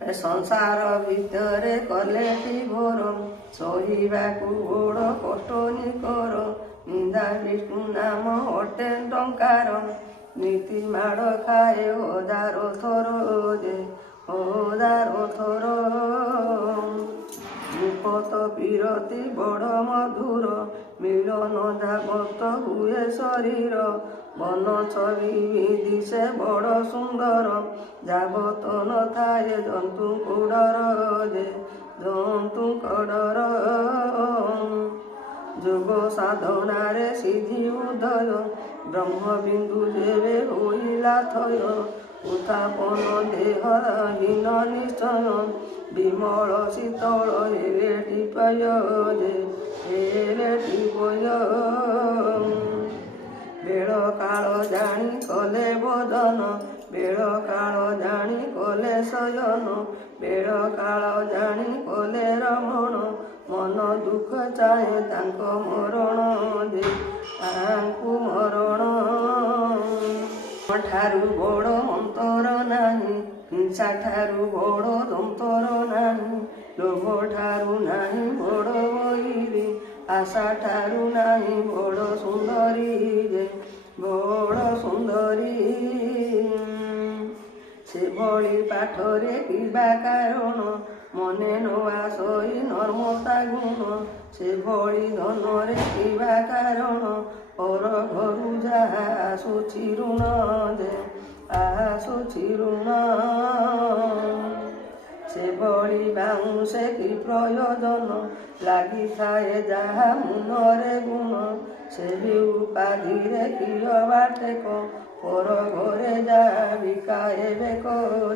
ସଂସାର ଭିତରେ କଲେଟି ଘୋର, ସହିବାକୁ ବଡ଼ କଷ୍ଟ ନିକର। ନିନ୍ଦା ବିଷ୍ଣୁ ନାମ ଅଟେ ଟଙ୍କାର, ନୀତି ମାଡ଼ ଖାଏ ହଜାର ଥର ଯେ ହଜାର ଥର। ନିପତ ବିରତି ବଡ଼ ମଧୁର, ମିଳନ ଜାଗତ ହୁଏ ଶରୀର। ବନ ଛବି ଦିଶେ ବଡ଼ ସୁନ୍ଦର, ଜାଗତ ନଥାଏ ଜନ୍ତୁଙ୍କୁ ଡର ଯେ ଜନ୍ତୁଙ୍କ ଡର। ଯୋଗ ସାଧନାରେ ସିଦ୍ଧି ଉଦୟ, ବ୍ରହ୍ମବିନ୍ଦୁ ଯେବେ ହୋଇଲା ଥୟ। ଉତ୍ଥାପନ ଦେହହୀନ ନିଶ୍ଚୟ, ବିମଳ ଶୀତଳ ହେଲେଟି ପୟ ଯେ ହେଲେଟି ପୟ। ବେଳ କାଳ ଜାଣି କଲେ ବଦନ, ବେଳ କାଳ ଜାଣି କଲେ ଶୟନ। ବେଳ କାଳ ଜାଣି କଲେ ରମଣ, ମନ ଦୁଃଖ ଚାହେଁ ତାଙ୍କ ମରଣ ଯେ ତାଙ୍କୁ ମରଣ। ଠାରୁ ବଡ଼ ଅନ୍ତର ନାହିଁ, ହିଂସା ଠାରୁ ବଡ଼ ଦନ୍ତର ନାହିଁ। ଲୋଭ ଠାରୁ ନାହିଁ ବଡ଼ ବୈରୀ, ଆଶା ଠାରୁ ନାହିଁ ବଡ଼ ସୁନ୍ଦରୀ ଯେ ବଡ଼ ସୁନ୍ଦରୀ। ସେଭଳି ପାଠରେ କିବା କାରଣ, ମନେ ନ ଆସଇ ନର୍ମତା ଗୁଣ। ସେଭଳି ଧନରେ କିବା କାରଣ, ପର ଘରୁ ଯାହା ଆସୁଛି ଋଣ ଯେ ଆସୁଛି ଋଣ। ସେଭଳି ବାଉଁଶେ କି ପ୍ରୟୋଜନ, ଲାଗିଥାଏ ଯାହା ମୁନରେ ଗୁଣ। ସେହି ଉପାଧିରେ କିୟ ବାଟେକ, ପର ଘରେ ଯାହା ବିକାଏ ବେକ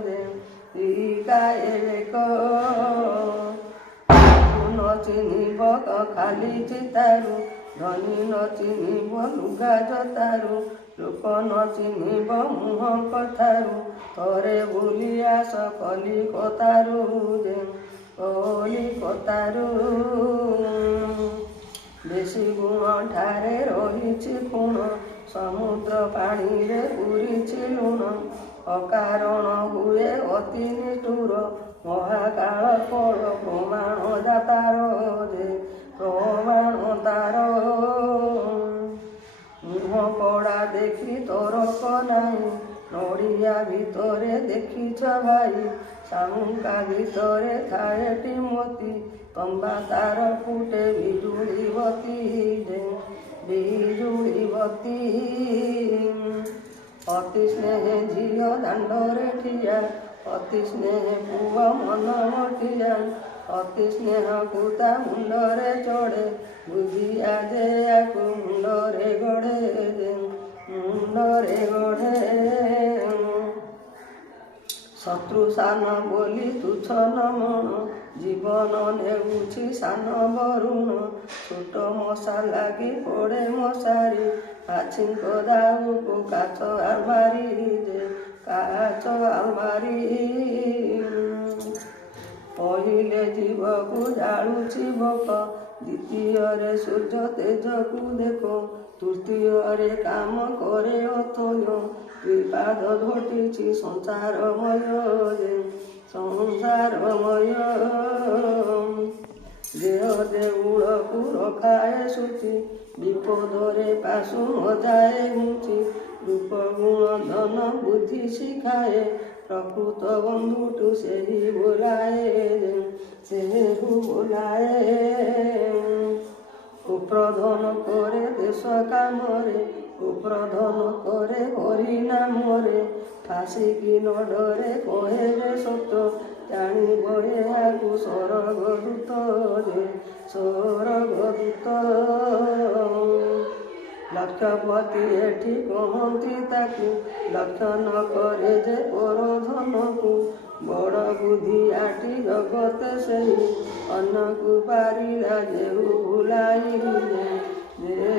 ଯେ ବିକାଏ ବେକ। ନ ଚିହ୍ନିବ ଖାଲି ଚିତାରୁ, ଧନୀ ନ ଚିହ୍ନିବ ଲୁଗା ଜତାରୁ। ଲୋକ ନ ଚିହ୍ନିବ ମୁହଁ କଥାରୁ, ଥରେ ବୁଲି ଆସ କଲିକତାରୁ ଯେ କଲିକତାରୁ। ବେଶୀ ଗୁଣ ଠାରେ ରହିଛି ଖୁଣ, ସମୁଦ୍ର ପାଣିରେ ପୂରିଛି ଲୁଣ। ଅକାରଣ ହୁଏ ଅତି ନିଷ୍ଠୁର, ମହାକାଳ ଫଳ ପ୍ରମାଣ ଦାତାର ଯେ ପ୍ରମାଣ ତାର। ମୁହଁ କଡ଼ା ଦେଖି ତରକ ନାହିଁ, ନଡ଼ିଆ ଭିତରେ ଦେଖିଛ ଭାଇ। ଶାମୁକା ଭିତରେ ଥାଏଟି ମୋତି, ତମ୍ବା ତାର ଫୁଟେ ବିଜୁଳି ବତି ଯେ ବିଜୁଳି ବତି। ଅତି ସ୍ନେହେ ଝିଅ ଦାଣ୍ଡରେ ଠିଆ, ଅତି ସ୍ନେହେ ପୁଅ ମନ ମଟିଆ। ଅତି ସ୍ନେହକୁ ତା ମୁଣ୍ଡରେ ଚଢ଼େ, ବୁଦ୍ଧିଆ ଯେ ୟାକୁ ମୁଣ୍ଡରେ ଗଢ଼େ ଯେ ମୁଣ୍ଡରେ ଗଢ଼େ। ଶତ୍ରୁ ସାନ ବୋଲି ତୁଚ୍ଛ ନମଣ, ଜୀବନ ନେଉଛି ସାନ ବରୁଣ। ଛୋଟ ମଶା ଲାଗି ପଡ଼େ ମଶାରୀ, ମାଛିଙ୍କ ଦାଉକୁ କାଚ ଆଲମାରୀ ଯେ କାଚ ଆଲମାରୀ। ପହିଲେ ଜୀବକୁ ଜାଳୁଛି ଭୋକ, ଦ୍ୱିତୀୟରେ ସୂର୍ଯ୍ୟ ତେଜକୁ ଦେଖ। ତୃତୀୟରେ କାମ କରେ ଅଥୟ, ତ୍ରିପାଦ ଘଟିଛି ସଂସାରମୟ ଯେ ସଂସାରମୟ। ଦେହ ଦେଉଳକୁ ରଖାଏ ସୂଚି, ବିପଦରେ ପାଶୁ ନଯାଏ ଘୁଞ୍ଚି। ରୂପ ଗୁଣ ଧନ ବୁଦ୍ଧି ଶିଖାଏ, ପ୍ରକୃତ ବନ୍ଧୁଠୁ ସେହି ବୋଲାଏ ସେହୁ ବୋଲାଏ। କୁପ୍ରଧନ କରେ ଦେଶ କାମରେ, କୁପ୍ରଧନ କରେ ହରି ନାମରେ। ଫାଶିକି ନ ଡରେ କହେ ଯେ ସତ, ଜାଣିବ ଏହାକୁ ସ୍ୱର୍ଗଦୂତ ଯେ ସ୍ୱର୍ଗଦୂତ। ଲକ୍ଷପତି ଏଠି କହନ୍ତି ତାକୁ, ଲକ୍ଷ୍ୟ ନ କରେ ଯେ ପର ଧନକୁ। ବଡ଼ ବୁଦ୍ଧିଆଟି ଜଗତ ସେହି, ଅନ୍ୟକୁ ପାରିଲା ଯେହୁ ଭୁଲାଇ ଯେ